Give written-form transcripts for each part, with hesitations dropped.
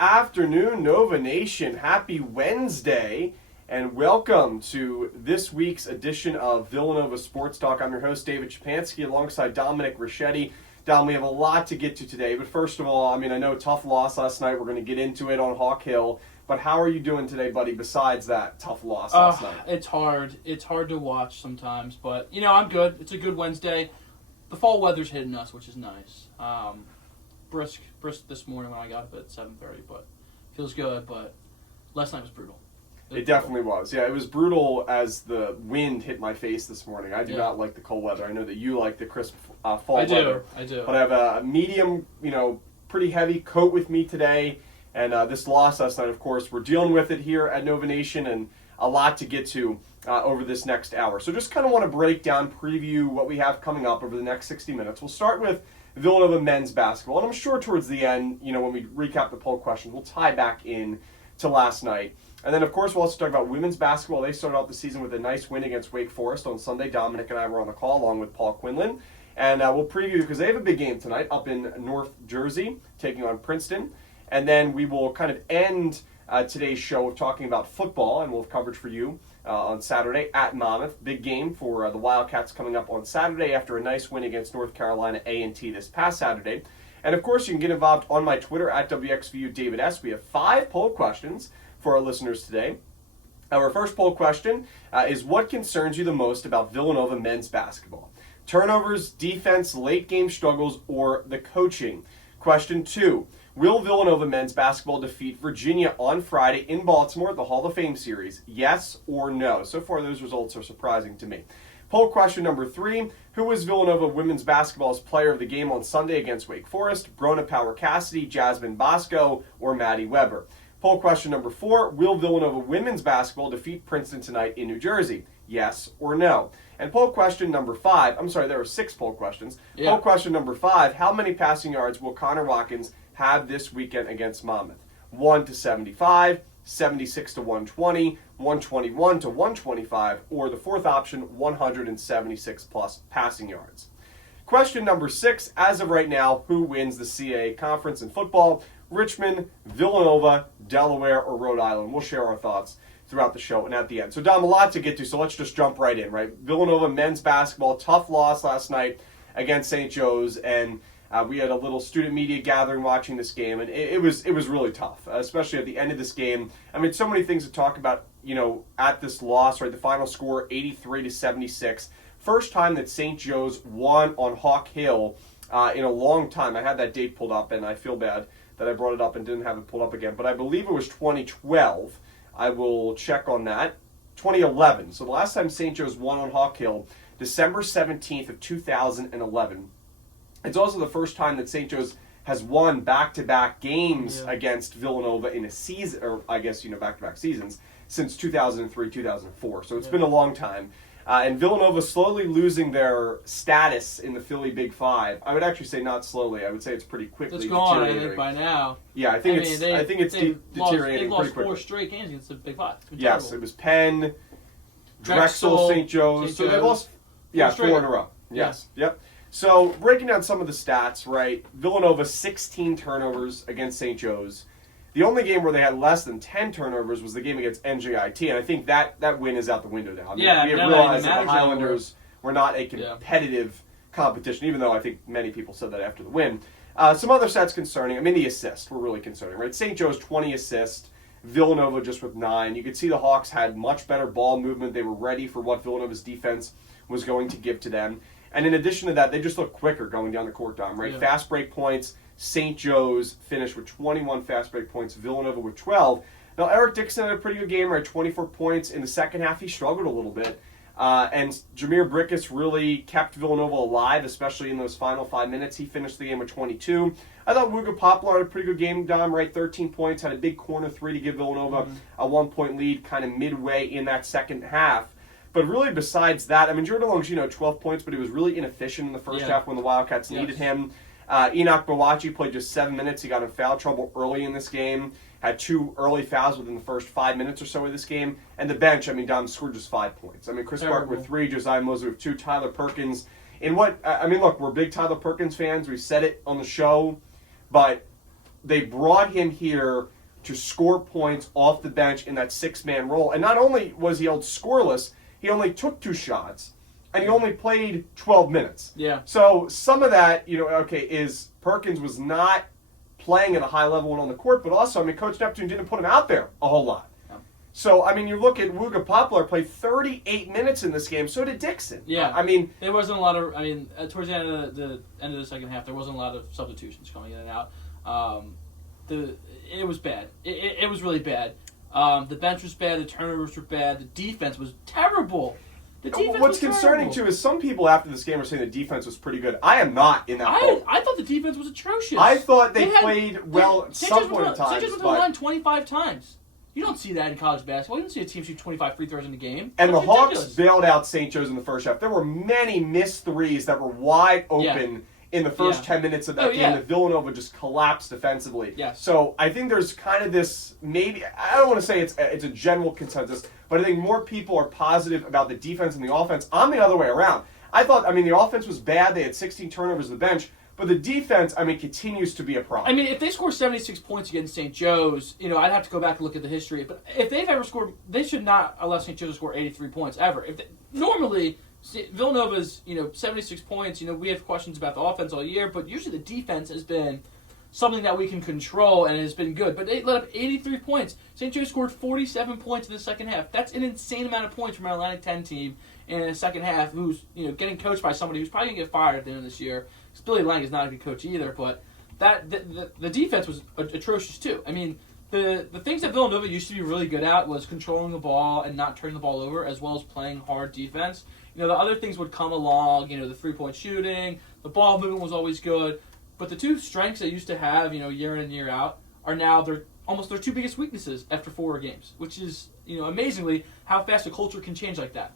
afternoon, Nova Nation. Happy Wednesday, and welcome to this week's edition of Villanova Sports Talk. I'm your host, David Szczepanski, alongside Dominic. Dom, we have a lot to get to today, but first of all, I know tough loss last night. We're going to get into it on Hawk Hill, but how are you doing today, buddy, besides that tough loss last night? It's hard. It's hard to watch sometimes, but, I'm good. It's a good Wednesday. The fall weather's hitting us, which is nice. Brisk this morning when I got up at 7:30, but feels good. But last night was brutal. It definitely was. Yeah, it was brutal as the wind hit my face this morning. I do not like the cold weather. I know that you like the crisp fall weather. I do. But I have a medium, pretty heavy coat with me today. And this loss last night, of course, we're dealing with it here at Nova Nation, and a lot to get to over this next hour. So just kind of want to break down, preview what we have coming up over the next 60 minutes. We'll start with Villanova men's basketball. And I'm sure towards the end, when we recap the poll questions, we'll tie back in to last night. And then, of course, we'll also talk about women's basketball. They started out the season with a nice win against Wake Forest on Sunday. Dominic and I were on the call along with Paul Quinlan. And we'll preview, because they have a big game tonight up in North Jersey, taking on Princeton. And then we will kind of end today's show with talking about football, and we'll have coverage for you on Saturday at Monmouth. Big game for the Wildcats coming up on Saturday after a nice win against North Carolina A&T this past Saturday. And, of course, you can get involved on my Twitter at WXVU David S. We have 5 poll questions for our listeners today. Our first poll question is, what concerns you the most about Villanova men's basketball? Turnovers, defense, late game struggles, or the coaching? Question 2, will Villanova men's basketball defeat Virginia on Friday in Baltimore at the Hall of Fame series? Yes or no? So far, those results are surprising to me. Poll question number 3, who was Villanova women's basketball's player of the game on Sunday against Wake Forest? Brona Power Cassidy, Jasmine Bosco, or Maddie Weber? Poll question number 4, will Villanova women's basketball defeat Princeton tonight in New Jersey? Yes or no? And poll question number 5, I'm sorry, there were 6 poll questions. Yeah. Poll question number 5, how many passing yards will Connor Watkins have this weekend against Monmouth? 1 to 75, 76 to 120, 121 to 125, or the fourth option, 176 plus passing yards. Question number 6, as of right now, who wins the CAA conference in football? Richmond, Villanova, Delaware, or Rhode Island? We'll share our thoughts throughout the show and at the end. So, Dom, a lot to get to, so let's just jump right in, right? Villanova men's basketball, tough loss last night against St. Joe's, and we had a little student media gathering watching this game, and it was really tough, especially at the end of this game. So many things to talk about, at this loss, right? The final score, 83 to 76. First time that St. Joe's won on Hawk Hill in a long time. I had that date pulled up, and I feel bad that I brought it up and didn't have it pulled up again. But I believe it was 2012. I will check on that. 2011. So the last time St. Joe's won on Hawk Hill, December 17th of 2011. It's also the first time that St. Joe's has won back-to-back games against Villanova in a season, or I guess, back-to-back seasons, since 2003, 2004. So it's been a long time. And Villanova slowly losing their status in the Philly Big Five. I would actually say not slowly. I would say it's pretty quickly deteriorating. It's gone, I think, by now. Yeah, I think it's deteriorating pretty quickly. They've lost 4 straight games against the Big Five. Yes, terrible. It was Penn, Drexel, St. Joe's. So they lost 4 in a row. Yes, yep. So breaking down some of the stats, right? Villanova, 16 turnovers against St. Joe's. The only game where they had less than 10 turnovers was the game against NJIT, and I think that win is out the window now. We have realized that the Highlanders were not a competitive competition, even though I think many people said that after the win. Some other stats concerning, the assists were really concerning, right? St. Joe's 20 assists, Villanova just with 9. You could see the Hawks had much better ball movement. They were ready for what Villanova's defense was going to give to them. And in addition to that, they just looked quicker going down the court, Dom, right? Yeah. Fast break points. St. Joe's finished with 21 fast break points, Villanova with 12. Now, Eric Dixon had a pretty good game, right? 24 points. In the second half, he struggled a little bit. And Jameer Brickus really kept Villanova alive, especially in those final 5 minutes. He finished the game with 22. I thought Wooga Poplar had a pretty good game, Dom, right? 13 points, had a big corner 3 to give Villanova a 1-point lead kind of midway in that second half. But really, besides that, Jordan Long's, 12 points, but he was really inefficient in the first half when the Wildcats needed him. Enoch Bawachi played just 7 minutes. He got in foul trouble early in this game. Had 2 early fouls within the first 5 minutes or so of this game. And the bench, Dom scored just 5 points. Chris Parker with 3, Josiah Mosley with 2, Tyler Perkins. Look, we're big Tyler Perkins fans. We said it on the show. But they brought him here to score points off the bench in that 6-man role. And not only was he held scoreless, he only took 2 shots, and he only played 12 minutes. Yeah. So some of that, is Perkins was not playing at a high level when on the court, but also, Coach Neptune didn't put him out there a whole lot. So, you look at Wooga Poplar played 38 minutes in this game. So did Dixon. Yeah. There wasn't a lot of, towards the end of the second half, there wasn't a lot of substitutions coming in and out. It was bad. It was really bad. The bench was bad. The turnovers were bad. The defense was terrible. What's concerning, too, is some people after this game are saying the defense was pretty good. I am not in that boat. I thought the defense was atrocious. I thought they played well at some point in time. St. Joe's went to the line 25 times. You don't see that in college basketball. You don't see a team shoot 25 free throws in a game. And the Hawks bailed out St. Joe's in the first half. There were many missed threes that were wide open in the first 10 minutes of that game. That Villanova just collapsed defensively. Yes. So I think there's kind of this, maybe, I don't want to say it's a general consensus, but I think more people are positive about the defense and the offense. I'm the other way around. I thought, the offense was bad. They had 16 turnovers on the bench. But the defense, continues to be a problem. If they score 76 points against St. Joe's, I'd have to go back and look at the history. But if they've ever scored, they should not allow St. Joe's to score 83 points ever. Normally, Villanova's, 76 points, we have questions about the offense all year, but usually the defense has been something that we can control and has been good. But they let up 83 points. St. Joe's scored 47 points in the second half. That's an insane amount of points from an Atlantic 10 team in the second half who's, getting coached by somebody who's probably going to get fired at the end of this year. Billy Lang is not a good coach either, but the defense was atrocious too. The things that Villanova used to be really good at was controlling the ball and not turning the ball over, as well as playing hard defense. The other things would come along, the 3-point shooting, the ball movement was always good, but the two strengths they used to have, year in and year out, are now their 2 biggest weaknesses after 4 games, which is, amazingly how fast a culture can change like that.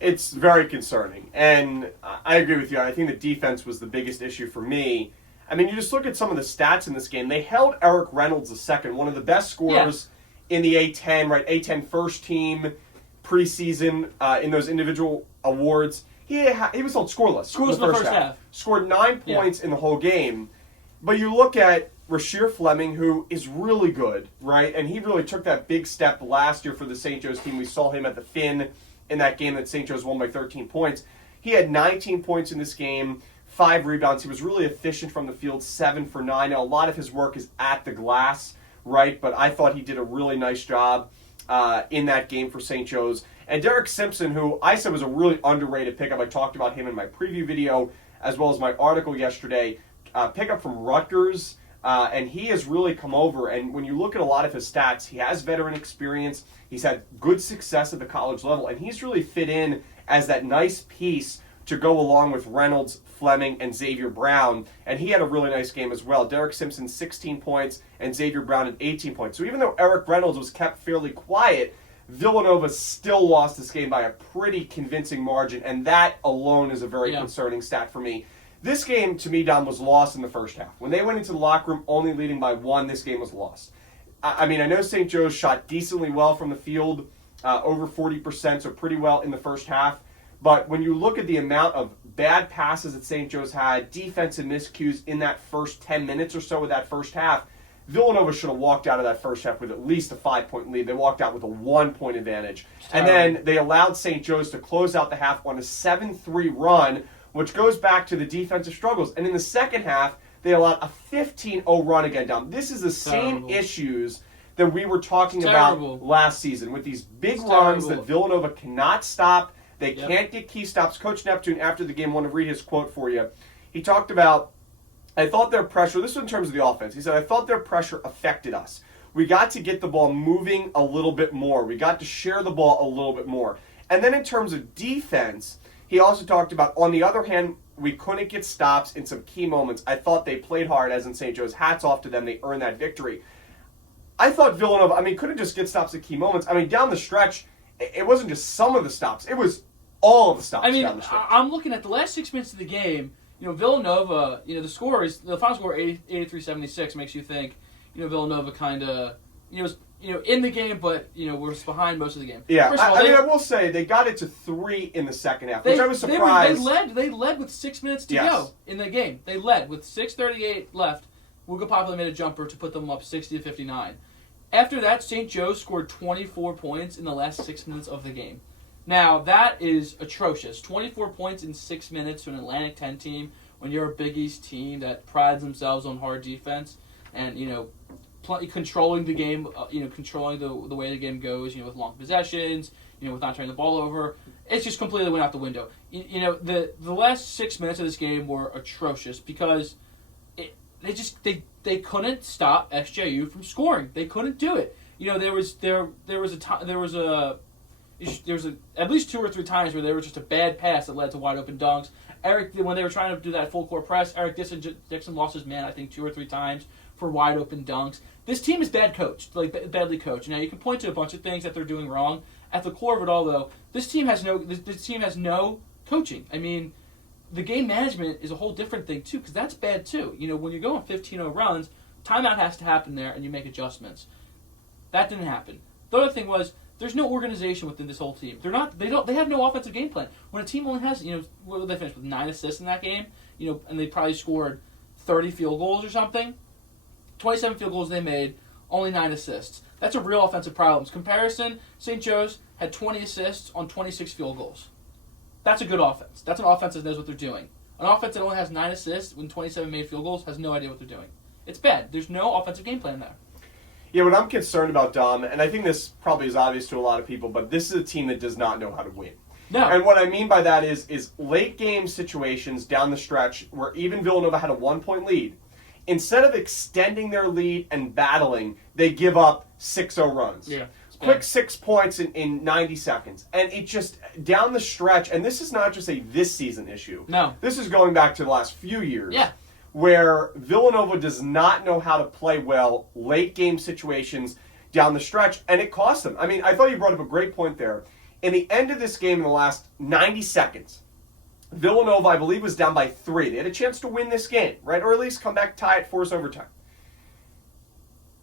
It's very concerning, and I agree with you. I think the defense was the biggest issue for me. You just look at some of the stats in this game. They held Eric Reynolds II, one of the best scorers in the A10, right? A10 first team preseason in those individual awards. He was held scoreless in the first half. Scored 9 points in the whole game. But you look at Rasheer Fleming, who is really good, right? And he really took that big step last year for the St. Joe's team. We saw him at the Finn in that game that St. Joe's won by 13 points. He had 19 points in this game, 5 rebounds. He was really efficient from the field, 7 for 9. Now, a lot of his work is at the glass, right? But I thought he did a really nice job in that game for St. Joe's. And Derek Simpson, who I said was a really underrated pickup. I talked about him in my preview video as well as my article yesterday. Pickup from Rutgers. And he has really come over, and when you look at a lot of his stats, he has veteran experience, he's had good success at the college level, and he's really fit in as that nice piece to go along with Reynolds, Fleming, and Xavier Brown, and he had a really nice game as well. Derek Simpson, 16 points, and Xavier Brown at 18 points. So even though Eric Reynolds was kept fairly quiet, Villanova still lost this game by a pretty convincing margin, and that alone is a very concerning stat for me. This game, to me, Dom, was lost in the first half. When they went into the locker room only leading by 1, this game was lost. I know St. Joe's shot decently well from the field, over 40%, so pretty well in the first half. But when you look at the amount of bad passes that St. Joe's had, defensive miscues in that first 10 minutes or so of that first half, Villanova should have walked out of that first half with at least a 5-point lead. They walked out with a 1-point advantage. And then they allowed St. Joe's to close out the half on a 7-3 run, which goes back to the defensive struggles. And in the second half, they allowed a 15-0 run again down. This is the same issues that we were talking about last season with these big runs that Villanova cannot stop. They can't get key stops. Coach Neptune, after the game, I want to read his quote for you. He talked about, I thought their pressure, this was in terms of the offense. He said, I thought their pressure affected us. We got to get the ball moving a little bit more. We got to share the ball a little bit more. And then in terms of defense, he also talked about, on the other hand, we couldn't get stops in some key moments. I thought they played hard, as in St. Joe's. Hats off to them. They earned that victory. I thought Villanova, couldn't just get stops at key moments. Down the stretch, it wasn't just some of the stops. It was all of the stops down the stretch. I'm looking at the last 6 minutes of the game. Villanova, the score is, the final score 83-76 makes you think, Villanova kind of, in the game, but, was behind most of the game. Yeah, I will say they got it to 3 in the second half, which I was surprised. They led with 6 minutes to go in the game. They led with 6:38 left. Wooga Poplar made a jumper to put them up 60-59. After that, St. Joe's scored 24 points in the last 6 minutes of the game. Now, that is atrocious. 24 points in 6 minutes to an Atlantic 10 team when you're a Big East team that prides themselves on hard defense and, controlling the game, controlling the way the game goes, with long possessions, with not turning the ball over. It's just completely went out the window. The last 6 minutes of this game were atrocious because they couldn't stop SJU from scoring. They couldn't do it. There was at least 2 or 3 times where there was just a bad pass that led to wide open dunks. When they were trying to do that full court press, Eric Dixon lost his man, I think, 2 or 3 times for wide open dunks. This team is bad coached, badly coached. Now you can point to a bunch of things that they're doing wrong. At the core of it all, though, this team has no coaching. I mean, the game management is a whole different thing too, because that's bad too. When you're going 15-0 runs, timeout has to happen there, and you make adjustments. That didn't happen. The other thing was there's no organization within this whole team. They have no offensive game plan. When a team only has, what did they finish with 9 assists in that game? And they probably scored 30 field goals or something. 27 field goals they made, only 9 assists. That's a real offensive problem. Comparison, St. Joe's had 20 assists on 26 field goals. That's a good offense. That's an offense that knows what they're doing. An offense that only has 9 assists when 27 made field goals has no idea what they're doing. It's bad. There's no offensive game plan there. Yeah, what I'm concerned about, Dom, and I think this probably is obvious to a lot of people, but this is a team that does not know how to win. No. And what I mean by that is late game situations down the stretch where even Villanova had a 1-point lead. Instead of extending their lead and battling, they give up 6-0 runs. Yeah. Quick 6 points in 90 seconds. And it just, down the stretch, and this is not just a this season issue. No. This is going back to the last few years. Yeah. Where Villanova does not know how to play well late game situations down the stretch, and it costs them. I mean, I thought you brought up a great point there. In the end of this game, in the last 90 seconds, Villanova, I believe, was down by 3. They had a chance to win this game, right? Or at least come back, tie it, force overtime.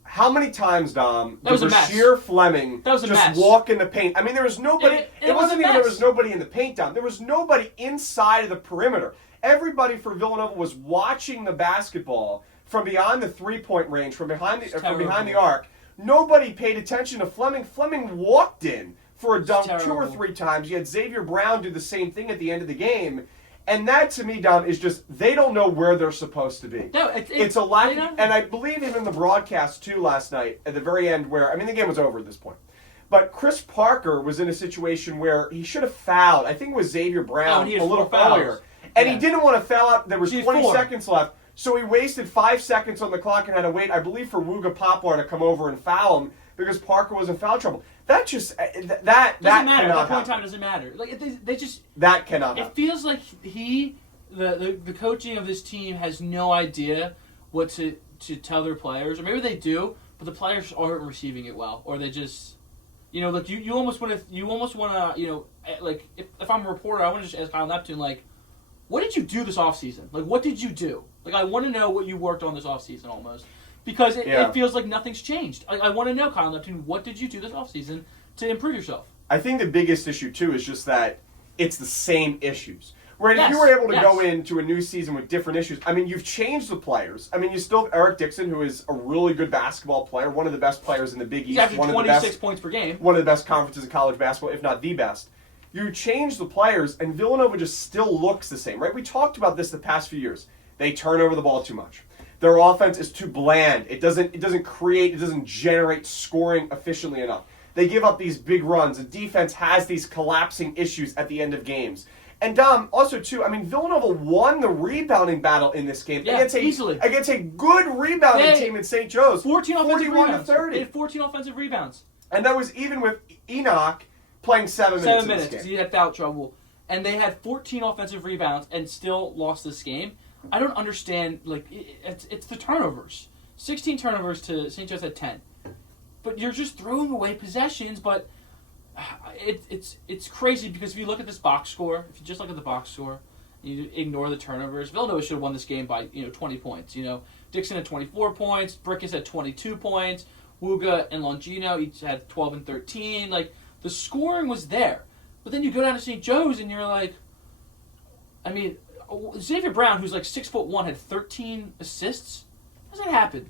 How many times, Dom, did Bashir Fleming just walk in the paint? I mean, there was nobody. It wasn't even there was nobody in the paint, Dom. There was nobody inside of the perimeter. Everybody for Villanova was watching the basketball from beyond the 3-point range, from behind the arc. Nobody paid attention to Fleming. Fleming walked in for a dunk 2 or 3 times. You had Xavier Brown do the same thing at the end of the game. And that, to me, Dom, is just, they don't know where they're supposed to be. No, it's a lack. And I believe even in the broadcast, too, last night, at the very end where, I mean, the game was over at this point. But Chris Parker was in a situation where he should have fouled. I think it was Xavier Brown a little earlier. And he didn't want to foul out. There was 20 seconds left. So he wasted 5 seconds on the clock and had to wait, I believe, for Wooga Poplar to come over and foul him because Parker was in foul trouble. That just doesn't matter. At that point in time, doesn't matter. That cannot happen. It feels like the coaching of this team has no idea what to tell their players, or maybe they do, but the players aren't receiving it well, or they just, you almost want to, like if I'm a reporter, I want to just ask Kyle Neptune, like, what did you do this offseason? Like, what did you do? Like, I want to know what you worked on this offseason almost. Because it feels like nothing's changed. I want to know, Kyle Neptune, what did you do this offseason to improve yourself? I think the biggest issue, too, is just that it's the same issues. Right? If you were able to go into a new season with different issues, I mean, you've changed the players. I mean, you still have Eric Dixon, who is a really good basketball player, one of the best players in the Big East. He's averaging 26 points per game. One of the best conferences in college basketball, if not the best. You change the players, and Villanova just still looks the same, right? We talked about this the past few years. They turn over the ball too much. Their offense is too bland. It doesn't generate scoring efficiently enough. They give up these big runs. The defense has these collapsing issues at the end of games. And Dom, also too, I mean, Villanova won the rebounding battle in this game easily against a good rebounding team in St. Joe's. 41 to 30. They had 14 offensive rebounds. And that was even with Enoch playing 7 minutes. 7 minutes because he had foul trouble. And they had 14 offensive rebounds and still lost this game. I don't understand, like, it's the turnovers. 16 turnovers to St. Joe's had 10. But you're just throwing away possessions, but it's crazy because if you look at this box score, if you just look at the box score, you ignore the turnovers, Villanova should have won this game by 20 points. Dixon had 24 points, Brickus had 22 points, Wooga and Longino each had 12 and 13. Like, the scoring was there. But then you go down to St. Joe's and you're like, I mean, Xavier Brown, who's like 6'1", had 13 assists. How does that happen?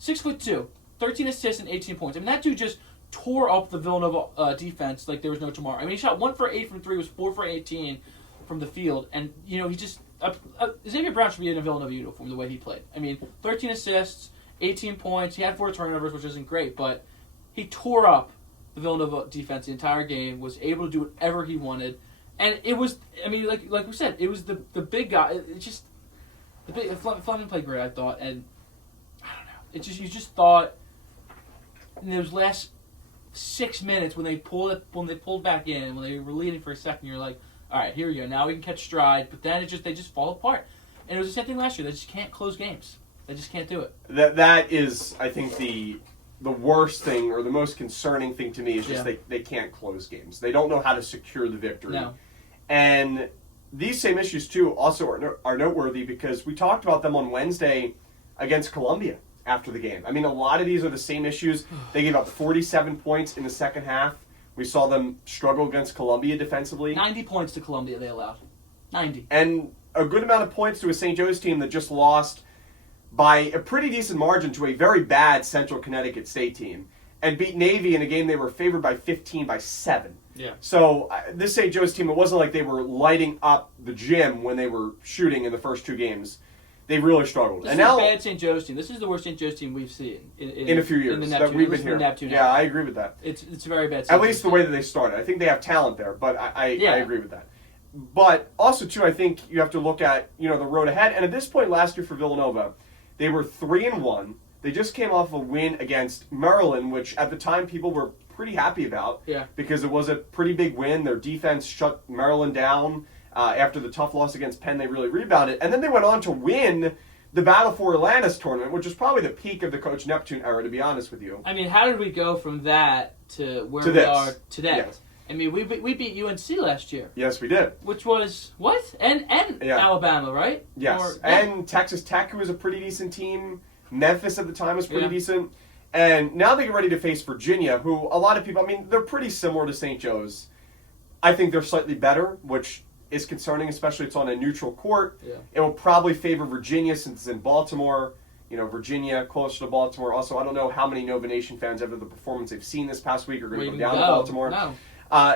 6'2", 13 assists and 18 points. I mean, that dude just tore up the Villanova defense like there was no tomorrow. I mean, he shot 1 for 8 from 3, was 4 for 18 from the field, and he just Xavier Brown should be in a Villanova uniform the way he played. I mean, 13 assists, 18 points. He had 4 turnovers, which isn't great, but he tore up the Villanova defense the entire game. Was able to do whatever he wanted, and it was. I mean, like we said, it was the big guy. It just Fleming played great, I thought, and I don't know. It just you just thought in those last 6 minutes when they pulled back in, when they were leading for a second, you're like, all right, here we go. Now we can catch stride. But then they just fall apart. And it was the same thing last year. They just can't close games. They just can't do it. That is, I think, the worst thing or the most concerning thing to me is just they can't close games. They don't know how to secure the victory. No. And these same issues, too, also are noteworthy because we talked about them on Wednesday against Columbia after the game. I mean, a lot of these are the same issues. They gave up 47 points in the second half. We saw them struggle against Columbia defensively. 90 points to Columbia they allowed. 90. And a good amount of points to a St. Joe's team that just lost by a pretty decent margin to a very bad Central Connecticut State team and beat Navy in a game they were favored by 15 by 7. Yeah. So this St. Joe's team, it wasn't like they were lighting up the gym when they were shooting in the first 2 games. They really struggled. This is a bad St. Joe's team. This is the worst St. Joe's team we've seen in a few years in the Neptune. that we've been here. Neptune yeah, I agree with that. It's a very bad. At least the way that they started. I think they have talent there, but I agree with that. But also too, I think you have to look at the road ahead. And at this point last year for Villanova, they were 3-1. They just came off a win against Maryland, which at the time people were pretty happy about. Yeah. Because it was a pretty big win. Their defense shut Maryland down. After the tough loss against Penn, they really rebounded, and then they went on to win the Battle for Atlantis tournament, which is probably the peak of the Coach Neptune era, to be honest with you. I mean, how did we go from that to where we are today? Yes. I mean, we beat UNC last year. Yes, we did. Which was, what? And Alabama, right? Yes, and Texas Tech, who was a pretty decent team. Memphis at the time was pretty decent. And now they get ready to face Virginia, who a lot of people, I mean, they're pretty similar to St. Joe's. I think they're slightly better, which is concerning, especially it's on a neutral court. Yeah. It will probably favor Virginia since it's in Baltimore. Virginia closer to Baltimore. Also, I don't know how many Nova Nation fans after the performance they've seen this past week are going to come down to Baltimore. No.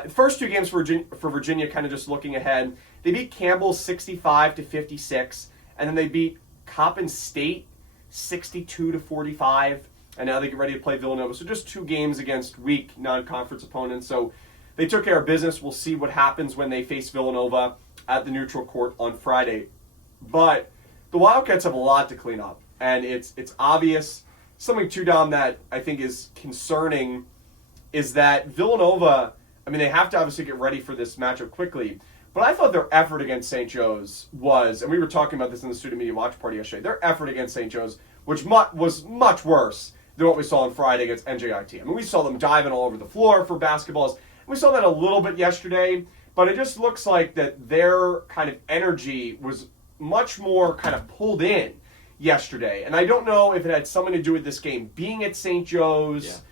First 2 games for Virginia, kind of just looking ahead. They beat Campbell 65-56, and then they beat Coppin State 62-45, and now they get ready to play Villanova. So just 2 games against weak non-conference opponents. So they took care of business. We'll see what happens when they face Villanova at the neutral court on Friday. But the Wildcats have a lot to clean up, and it's obvious. Something too, Dom, that I think is concerning is that Villanova, I mean, they have to obviously get ready for this matchup quickly, but I thought their effort against St. Joe's was, and we were talking about this in the student media watch party yesterday, their effort against St. Joe's, which was much worse than what we saw on Friday against NJIT. I mean, we saw them diving all over the floor for basketballs. We saw that a little bit yesterday, but it just looks like that their kind of energy was much more kind of pulled in yesterday. And I don't know if it had something to do with this game being at St. Joe's,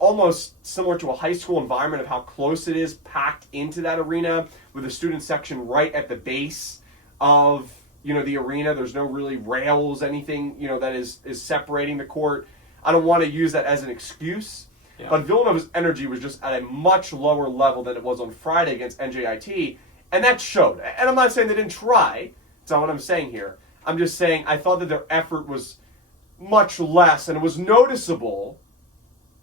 almost similar to a high school environment of how close it is, packed into that arena with a student section right at the base of, the arena. There's no really rails, anything, that is separating the court. I don't want to use that as an excuse. Yeah. But Villanova's energy was just at a much lower level than it was on Friday against NJIT, and that showed. And I'm not saying they didn't try. That's not what I'm saying here. I'm just saying I thought that their effort was much less, and it was noticeable.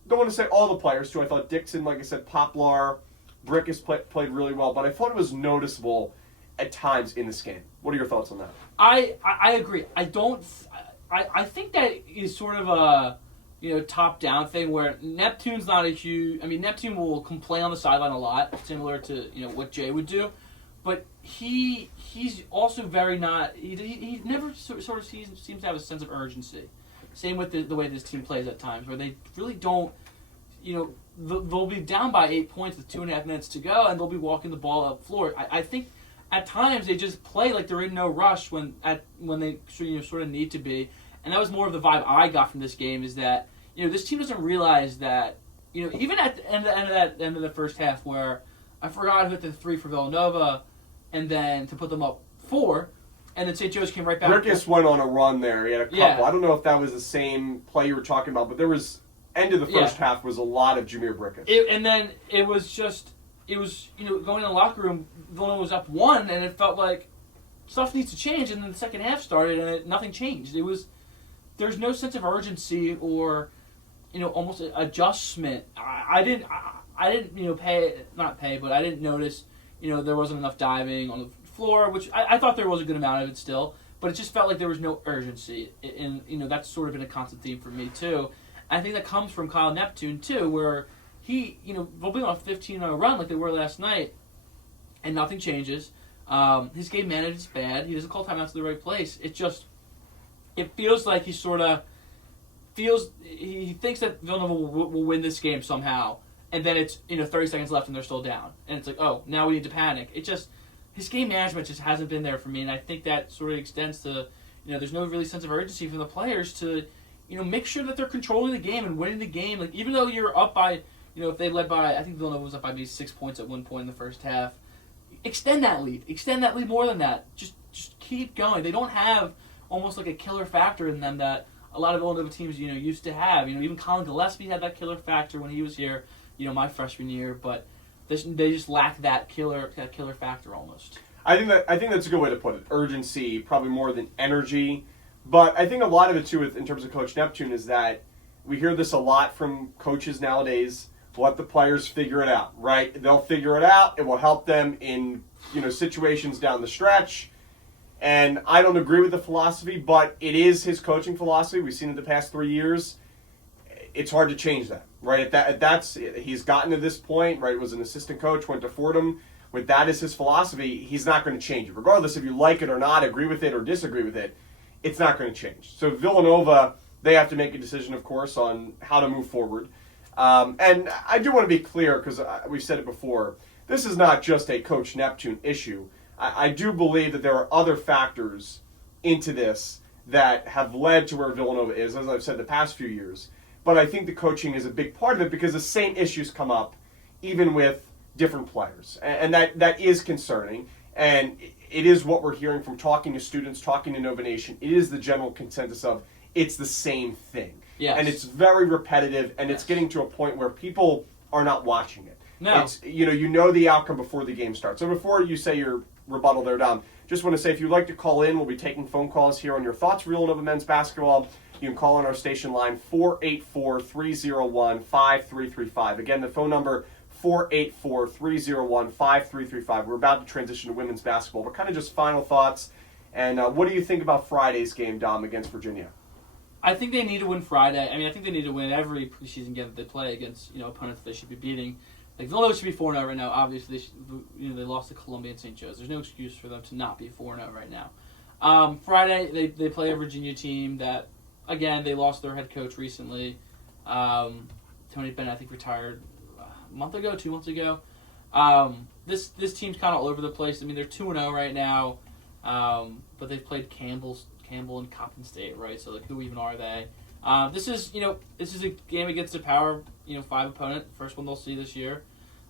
Don't want to say all the players, too. I thought Dixon, like I said, Poplar, Brick has played really well, but I thought it was noticeable at times in this game. What are your thoughts on that? I agree. I think that is sort of a top-down thing where Neptune's not a huge... I mean, Neptune will complain on the sideline a lot, similar to what Jay would do. But he's also very not... He never sort of seems to have a sense of urgency. Same with the way this team plays at times, where they really don't... they'll be down by 8 points with 2.5 minutes to go, and they'll be walking the ball up the floor. I think at times they just play like they're in no rush when they sort of need to be. And that was more of the vibe I got from this game, is that this team doesn't realize that even at the end of the first half, where I forgot who hit the 3 for Villanova, and then to put them up 4, and then St. Joe's came right back. Brickus went on a run there. He had a couple. Yeah. I don't know if that was the same play you were talking about, but there was end of the first half was a lot of Jameer Brickus. And then it was going in the locker room, Villanova was up 1, and it felt like stuff needs to change, and then the second half started, and nothing changed. There's no sense of urgency or, almost adjustment. I didn't but I didn't notice, there wasn't enough diving on the floor, which I thought there was a good amount of it still, but it just felt like there was no urgency, and that's sort of been a constant theme for me too. I think that comes from Kyle Neptune too, where they'll be on a 15-0 run like they were last night, and nothing changes. His game management is bad. He doesn't call timeouts to the right place. It feels like he thinks that Villanova will win this game somehow, and then it's 30 seconds left and they're still down, and it's like, oh, now we need to panic. His game management just hasn't been there for me, and I think that sort of extends to there's no really sense of urgency from the players to make sure that they're controlling the game and winning the game. Like, even though you're up by if they led by, I think Villanova was up by maybe 6 points at one point in the first half, extend that lead. Extend that lead more than that. Just keep going. They don't have almost like a killer factor in them that a lot of Villanova teams, used to have. Even Colin Gillespie had that killer factor when he was here, my freshman year, but they just lack that killer factor almost. I think that's a good way to put it. Urgency, probably more than energy. But I think a lot of it, too, in terms of Coach Neptune, is that we hear this a lot from coaches nowadays. Let the players figure it out, right? They'll figure it out. It will help them in, situations down the stretch. And I don't agree with the philosophy, but it is his coaching philosophy. We've seen it the past 3 years. It's hard to change that, right? He's gotten to this point, right? Was an assistant coach, went to Fordham. With that as his philosophy, he's not going to change it. Regardless if you like it or not, agree with it or disagree with it, it's not going to change. So Villanova, they have to make a decision, of course, on how to move forward. And I do want to be clear, because we've said it before, this is not just a Coach Neptune issue. I do believe that there are other factors into this that have led to where Villanova is, as I've said the past few years. But I think the coaching is a big part of it because the same issues come up even with different players. And that is concerning. And it is what we're hearing from talking to students, talking to Nova Nation. It is the general consensus of it's the same thing. Yes. And it's very repetitive, and it's getting to a point where people are not watching it. No. It's you know the outcome before the game starts. So before you say your rebuttal there, Dom, just want to say if you'd like to call in, we'll be taking phone calls here on your thoughts for Villanova men's basketball. You can call on our station line 484-301-5335. Again, the phone number 484-301-5335. We're about to transition to women's basketball, but kind of just final thoughts. And what do you think about Friday's game, Dom, against Virginia? I think they need to win Friday. I think they need to win every preseason game that they play against opponents that they should be beating. Like Villanova should be 4-0 right now. Obviously, they lost to Columbia and St. Joe's. There's no excuse for them to not be 4-0 right now. Friday they play a Virginia team that, again, they lost their head coach recently. Tony Bennett, I think, retired a month ago, 2 months ago. This team's kind of all over the place. They're 2-0 right now, but they've played Campbell and Coppin State, right? So who even are they? This is a game against a Power 5 opponent, first one they'll see this year.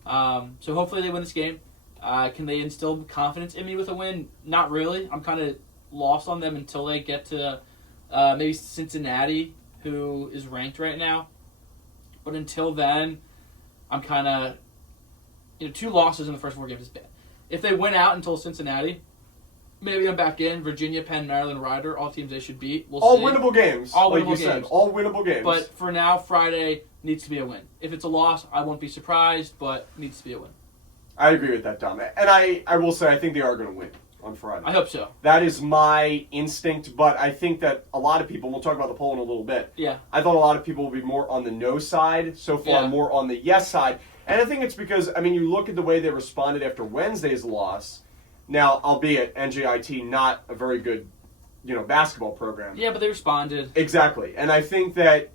So hopefully they win this game. Can they instill confidence in me with a win? Not really. I'm kind of lost on them until they get to maybe Cincinnati, who is ranked right now. But until then, I'm kind of 2 losses in the first 4 games is bad. If they win out until Cincinnati, maybe I'm back in. Virginia, Penn, Maryland, Rider, all teams they should beat. We'll see. Winnable games. All like winnable you games. said. All winnable games. But for now, Friday needs to be a win. If it's a loss, I won't be surprised, but needs to be a win. I agree with that, Dom. And I will say I think they are going to win on Friday. I hope so. That is my instinct, but I think that a lot of people, we'll talk about the poll in a little bit. Yeah. I thought a lot of people will be more on the no side so far, more on the yes side. And I think it's because, you look at the way they responded after Wednesday's loss. Now, albeit NJIT not a very good, basketball program. Yeah, but they responded. Exactly. And I think that,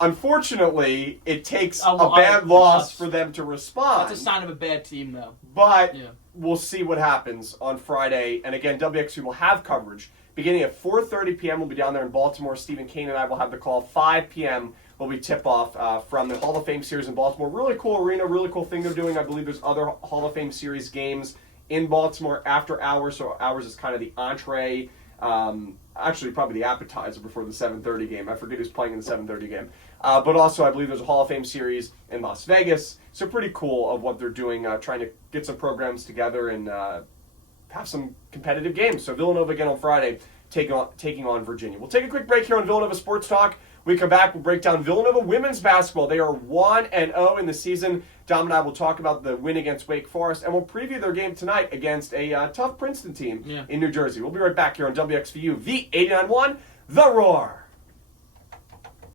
unfortunately, it takes a bad loss for them to respond. That's a sign of a bad team, though. But we'll see what happens on Friday. And again, WXVU will have coverage. Beginning at 4:30 p.m., we'll be down there in Baltimore. Stephen Kane and I will have the call. 5 p.m. will be tip-off from the Hall of Fame Series in Baltimore. Really cool arena, really cool thing they're doing. I believe there's other Hall of Fame Series games in Baltimore after hours. So hours is kind of the entree. Actually, probably the appetizer before the 7:30 game. I forget who's playing in the 7:30 game. But also, I believe there's a Hall of Fame series in Las Vegas. So pretty cool of what they're doing, trying to get some programs together and have some competitive games. So Villanova again on Friday, taking on Virginia. We'll take a quick break here on Villanova Sports Talk. We come back, we'll break down Villanova women's basketball. They are 1-0 in the season. Dom and I will talk about the win against Wake Forest, and we'll preview their game tonight against a tough Princeton team in New Jersey. We'll be right back here on WXVU, the 89.1, The Roar.